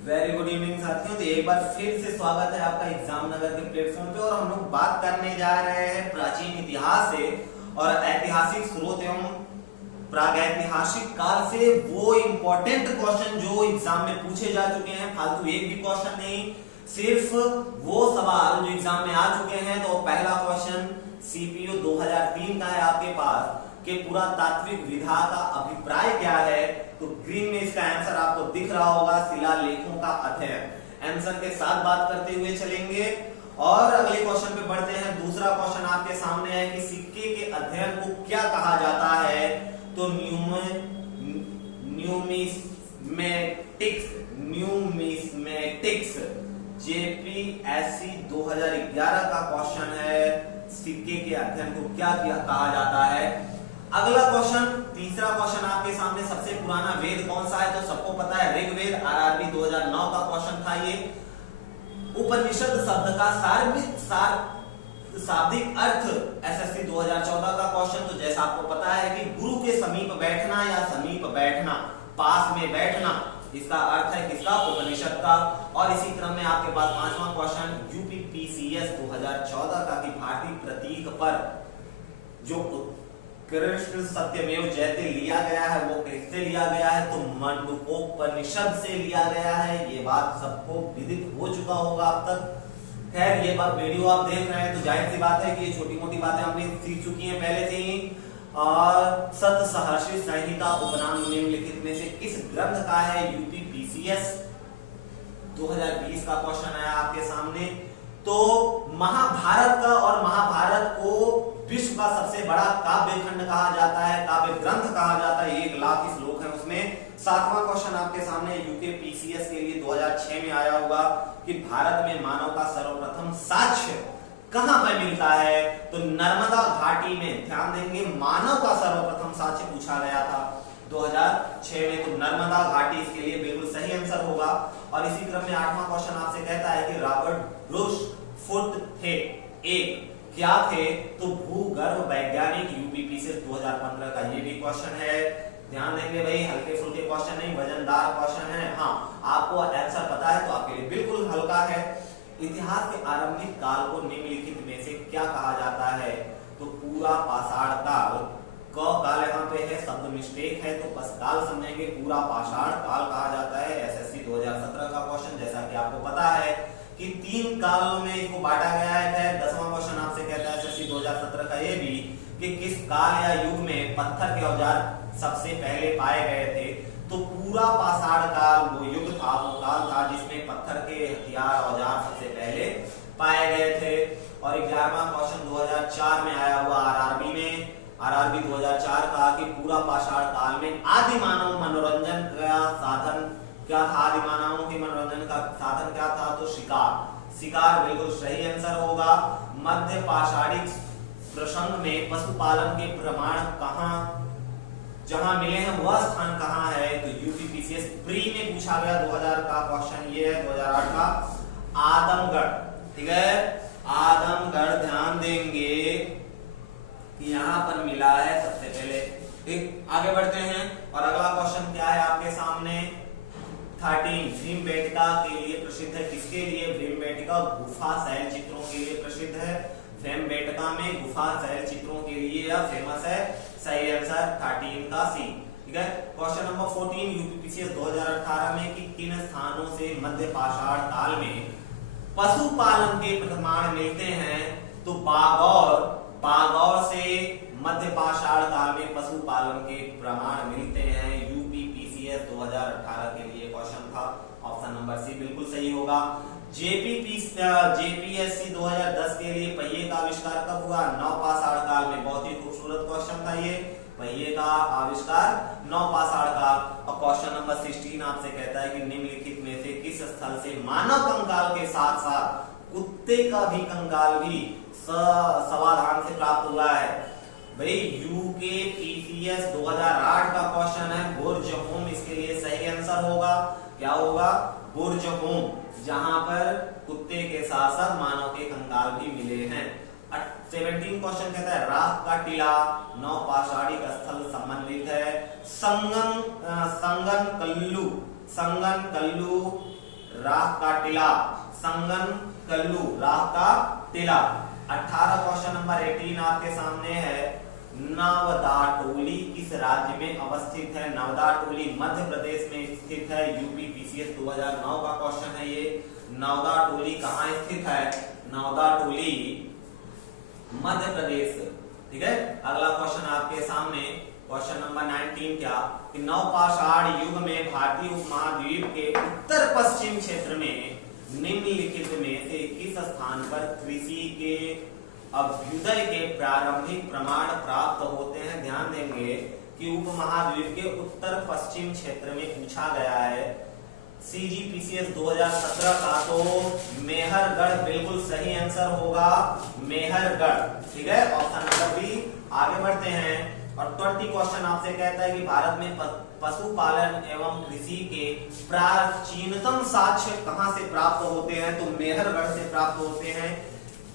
Very good evening साथियों। तो एक बार फिर से स्वागत है आपका एग्जाम नगर के प्लेटफॉर्म पे और हम लोग बात करने जा रहे हैं प्राचीन इतिहास से और ऐतिहासिक स्रोत एवं प्रागैतिहासिक काल से वो इम्पोर्टेंट क्वेश्चन जो एग्जाम में पूछे जा चुके हैं। फालतू एक भी क्वेश्चन नहीं, सिर्फ वो सवाल जो एग्जाम में आ चुके हैं। तो पहला क्वेश्चन सीपीयू 2003 का है आपके पास कि पुरातात्विक विधा का अभिप्राय क्या है। तो ग्रीन में इसका आंसर आपको दिख रहा होगा, शिलालेखों का अध्ययन। आंसर के साथ बात करते हुए चलेंगे और अगले क्वेश्चन पे बढ़ते हैं। दूसरा क्वेश्चन आपके सामने है कि सिक्के के अध्ययन को क्या कहा जाता है। तो न्यूमिस्मेटिक्स जेपीएससी 2011 का क्वेश्चन है, सिक्के के अध्ययन को क्या कहा जाता है। अगला क्वेश्चन, तीसरा क्वेश्चन आपके सामने, सबसे पुराना वेद कौन सा है। तो सबको पता है ऋग्वेद, आरआरबी 2009 का क्वेश्चन था ये। उपनिषद शब्द का शाब्दिक अर्थ एसएससी 2014 का क्वेश्चन। तो जैसा आपको पता है कि गुरु के समीप बैठना या समीप बैठना, पास में बैठना, इसका अर्थ है किसका, उपनिषद का। और इसी क्रम में आपके पास पांचवा क्वेश्चन यूपीपीसीएस 2014 का कि भारतीय प्रतीक पर जो कृष्ण सत्यमेव जयते लिया गया है वो किससे लिया गया है। तो मंडूकोपनिषद से लिया गया है। ये बात सबको विदित हो चुका होगा अब तक। खैर ये बात वीडियो आप देख रहे हैं तो जाहिर सी बात है कि ये छोटी मोटी बातें हमने सीख चुकी हैं पहले से ही। और सप्तसहर्षि संहिता उपनाम निम्नलिखित में से किस ग्रंथ का है। यूपीपीसीएस 2020 का क्वेश्चन है आपके सामने। तो महाभारत का, और महाभारत को विश्व का सबसे बड़ा काव्य खंड कहा जाता है, काव्य ग्रंथ कहा जाता है। 1 लाख श्लोक है उसमें। सातवां क्वेश्चन आपके सामने यूकेपीसीएस के लिए 2006 में आया होगा कि भारत में मानव का सर्वप्रथम साक्ष्य कहां पर मिलता है। तो नर्मदा घाटी में। ध्यान देंगे, मानव का सर्वप्रथम साक्ष्य पूछा गया था 2006 में। तो नर्मदा घाटी इसके लिए बिल्कुल सही आंसर होगा। और इसी क्रम में आठवां क्वेश्चन आपसे कहता है कि रॉबर्ट ब्रूस फुट थे एक क्या थे। तो भूगर्भ वैज्ञानिक, यूपीपीसीएस 2015 का ये भी क्वेश्चन है। ध्यान देंगे भाई, हल्के फुल्के क्वेश्चन नहीं, वजनदार क्वेश्चन है। हाँ, आपको आंसर पता है तो आपके लिए बिल्कुल हल्का है। इतिहास के आरंभिक काल को निम्नलिखित में से क्या कहा जाता है। तो पूरा पाषाण काल। क काल यहाँ पे है, शब्द मिस्टेक है, तो बस काल समझेंगे। पूरा पाषाण काल कहा जाता है। एसएससी 2017 का क्वेश्चन, जैसा कि आपको पता है कि 3 कालों में इसको बांटा गया है। 10वां क्वेश्चन आपसे कहता है एसएससी 2017 का ये भी कि किस काल या युग में पत्थर के औजार सबसे पहले पाए गए थे। तो पूरा पाषाण काल वो युग था, वो काल था जिसमें पत्थर के हथियार औजार सबसे पहले पाए गए थे। और 11वां क्वेश्चन 2004 में आया हुआ आरआरबी में, आरआरबी 2004 का कि पूरा पाषाण काल में आदि मानव मनोरंजन का साधन क्या था। आदि मानवों के मनोरंजन का साधन क्या था। तो शिकार। शिकार बिल्कुल सही आंसर होगा। मध्य पाषाणिक प्रसंग में पशुपालन के प्रमाण कहां जहां मिले हैं वह स्थान कहां है। तो यूपीपीसीएस प्री में पूछा गया 2000 का क्वेश्चन ये है, 2008 का, आदमगढ़। ठीक है, आदमगढ़। ध्यान देंगे कि यहां पर मिला है सबसे पहले। ठीक, आगे बढ़ते हैं और अगला क्वेश्चन क्या है आपके सामने। 13 भीमबेटका के लिए प्रसिद्ध है। किसके लिए। भीमबेटका गुफा शैल चित्रों के लिए प्रसिद्ध है। भीमबेटका में गुफा शैल चित्रों के लिए यह फेमस है। सही आंसर 13 का सी। ठीक है, क्वेश्चन नंबर 14 यूपीपीसीएस 2018 में कि किन स्थानों से मध्य पाषाण काल में पशुपालन के प्रमाण मिलते हैं। तो बागौर से मध्य पाषाण काल में पशुपालन के प्रमाण मिलते हैं। यूपीपीसीएस 2018 के लिए क्वेश्चन था। ऑप्शन नंबर सी बिल्कुल सही होगा। जेपीएससी 2010 के लिए पहिए का आविष्कार कब हुआ। नवपाषाण काल में। बहुत ही खूबसूरत क्वेश्चन था ये, पहिए का आविष्कार नवपाषाण काल। और क्वेश्चन नंबर 16 आपसे कहता है कि निम्नलिखित में से किस स्थल से मानव कंकाल के साथ साथ कुत्ते का भी कंकाल भी समाधान से प्राप्त हुआ है। भाई यूकेपीसीएस 2008 का क्वेश्चन है। बुर्ज होम इसके लिए सही आंसर होगा। क्या होगा, बुर्ज होम, जहां पर कुत्ते के साथ साथ मानव के कंकाल भी मिले हैं। 17 क्वेश्चन कहता है राख का टीला नवपाषाणिक स्थल संबंधित है। संगन कल्लू राह का टिला, संगन कल्लू, राह का टिला। 18 क्वेश्चन नंबर 18 आपके सामने है, नवदाटोली किस राज्य में अवस्थित है? नवदाटोली मध्य प्रदेश में स्थित है। यूपी पीसीएस 2009 का क्वेश्चन है ये। नवदाटोली कहाँ स्थित है? नवदाटोली मध्य प्रदेश, ठीक है। अगला क्वेश्चन आपके सामने, क्वेश्चन नंबर 19 क्या कि नवपाषाण युग में भारतीय उपमहाद्वीप के उत्तर पश्चिम क्षेत्र में निम्नलिखित में से किस स्थान पर कृषि के अभ्युदय के प्रारंभिक प्रमाण प्राप्त होते हैं? ध्यान देंगे कि उपमहाद्वीप के उत्तर पश्चिम क्षेत्र में पूछा गया है। सीजीपीसीएस 2017 का तो मेहरगढ़ बिल्कुल सही आंसर होगा, मेहरगढ़, ठीक है। Option number B. आगे बढ़ते हैं और 20 क्वेश्चन आपसे कहता है कि भारत में पशुपालन एवं कृषि के प्राचीनतम साक्ष्य कहां से प्राप्त होते हैं? तो मेहरगढ़ से प्राप्त होते हैं।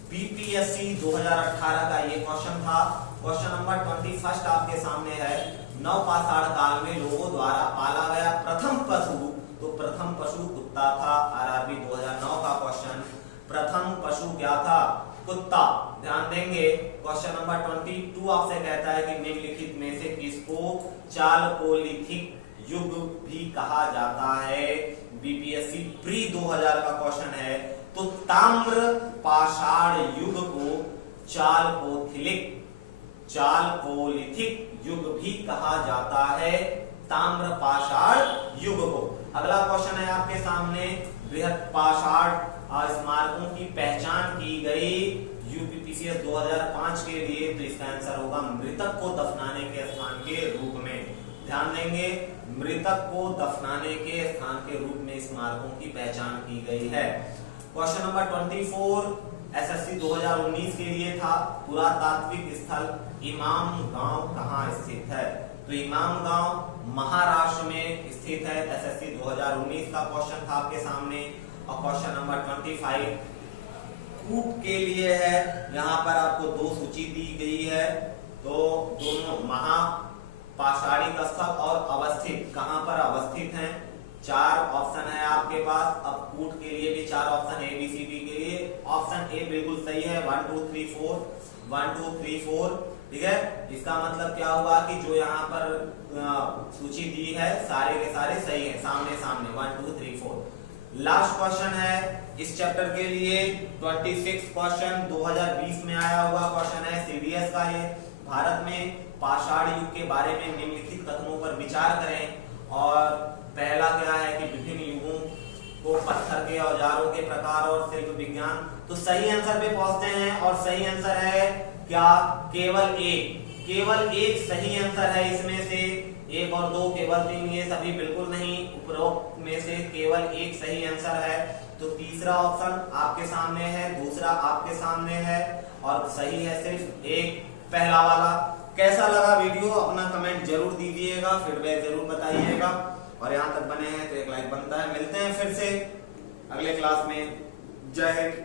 बीपीएससी 2018 का ये क्वेश्चन था। क्वेश्चन नंबर 21 आपके सामने है, नवपाषाण काल में लोगों द्वारा पाला गया प्रथम पशु, तो प्रथम पशु कुत्ता था। आरआरबी 2009 का क्वेश्चन, प्रथम पशु क्या था? कुत्ता। ध्यान देंगे क्वेश्चन नंबर 22 आपसे कहता है कि निम्नलिखित में से किसको चालकोलिथिक युग भी कहा जाता है? बीपीएससी प्री 2000 का क्वेश्चन है, तो ताम्र पाषाण युग को चालकोलिथिक युग भी कहा जाता है, ताम्र पाषाण युग को। अगला क्वेश्चन है आपके सामने, बृहत पाषाण स्मारकों की पहचान की गई यूपीपीसीएस 2005 के लिए, तो इसका आंसर होगा मृतक को दफनाने के स्थान के रूप में। ध्यान देंगे, मृतक को दफनाने के स्थान के रूप में स्मारकों की पहचान की गई है। क्वेश्चन नंबर 24 एसएससी 2019 के लिए था, पुरातात्विक स्थल इमाम गांव कहाँ स्थित है? तो इमाम गांव महाराष्ट्र में स्थित है। एसएससी 2019 का क्वेश्चन था आपके सामने। और क्वेश्चन नंबर 25 कूट के लिए है। यहाँ पर आपको दो सूची दी गई है, तो दोनों महापाषाणिक स्थल और अवस्थित कहाँ पर अवस्थित हैं? 4 ऑप्शन है आपके पास। अब कूट के लिए भी 4 option A B C D के लिए ऑप्शन ए बिल्कुल सही है, 1 2 3 4 1 2 3 4, ठीक है। इसका मतलब क्या हुआ कि जो यहाँ पर सूची दी है सारे के सारे सही है, सामने सामने 1 2 3 4। लास्ट क्वेश्चन है इस चैप्टर के लिए, 26 क्वेश्चन 2020 में आया हुआ क्वेश्चन है, सीडीएस का ये। भारत में पाषाण युग के बारे में निम्नलिखित कथनों पर विचार करें। और पहला क्या है कि विभिन्न युगों को पत्थर के औजारों के प्रकार और शिल्प विज्ञान, तो सही आंसर पे पहुंचते हैं। और सही आंसर है क्या? केवल एक सही आंसर है इसमें से। 1 और 2 केवल 3 ये सभी बिल्कुल नहीं, उपरोक्त में से केवल एक सही आंसर है। तो तीसरा ऑप्शन आपके सामने है, दूसरा आपके सामने है और सही है सिर्फ एक, पहला वाला। कैसा लगा वीडियो अपना कमेंट जरूर दीजिएगा, फीडबैक जरूर बताइएगा। और यहाँ तक बने हैं तो एक लाइक बनता है। मिलते हैं फिर से अगले क्लास में। जय हिंद।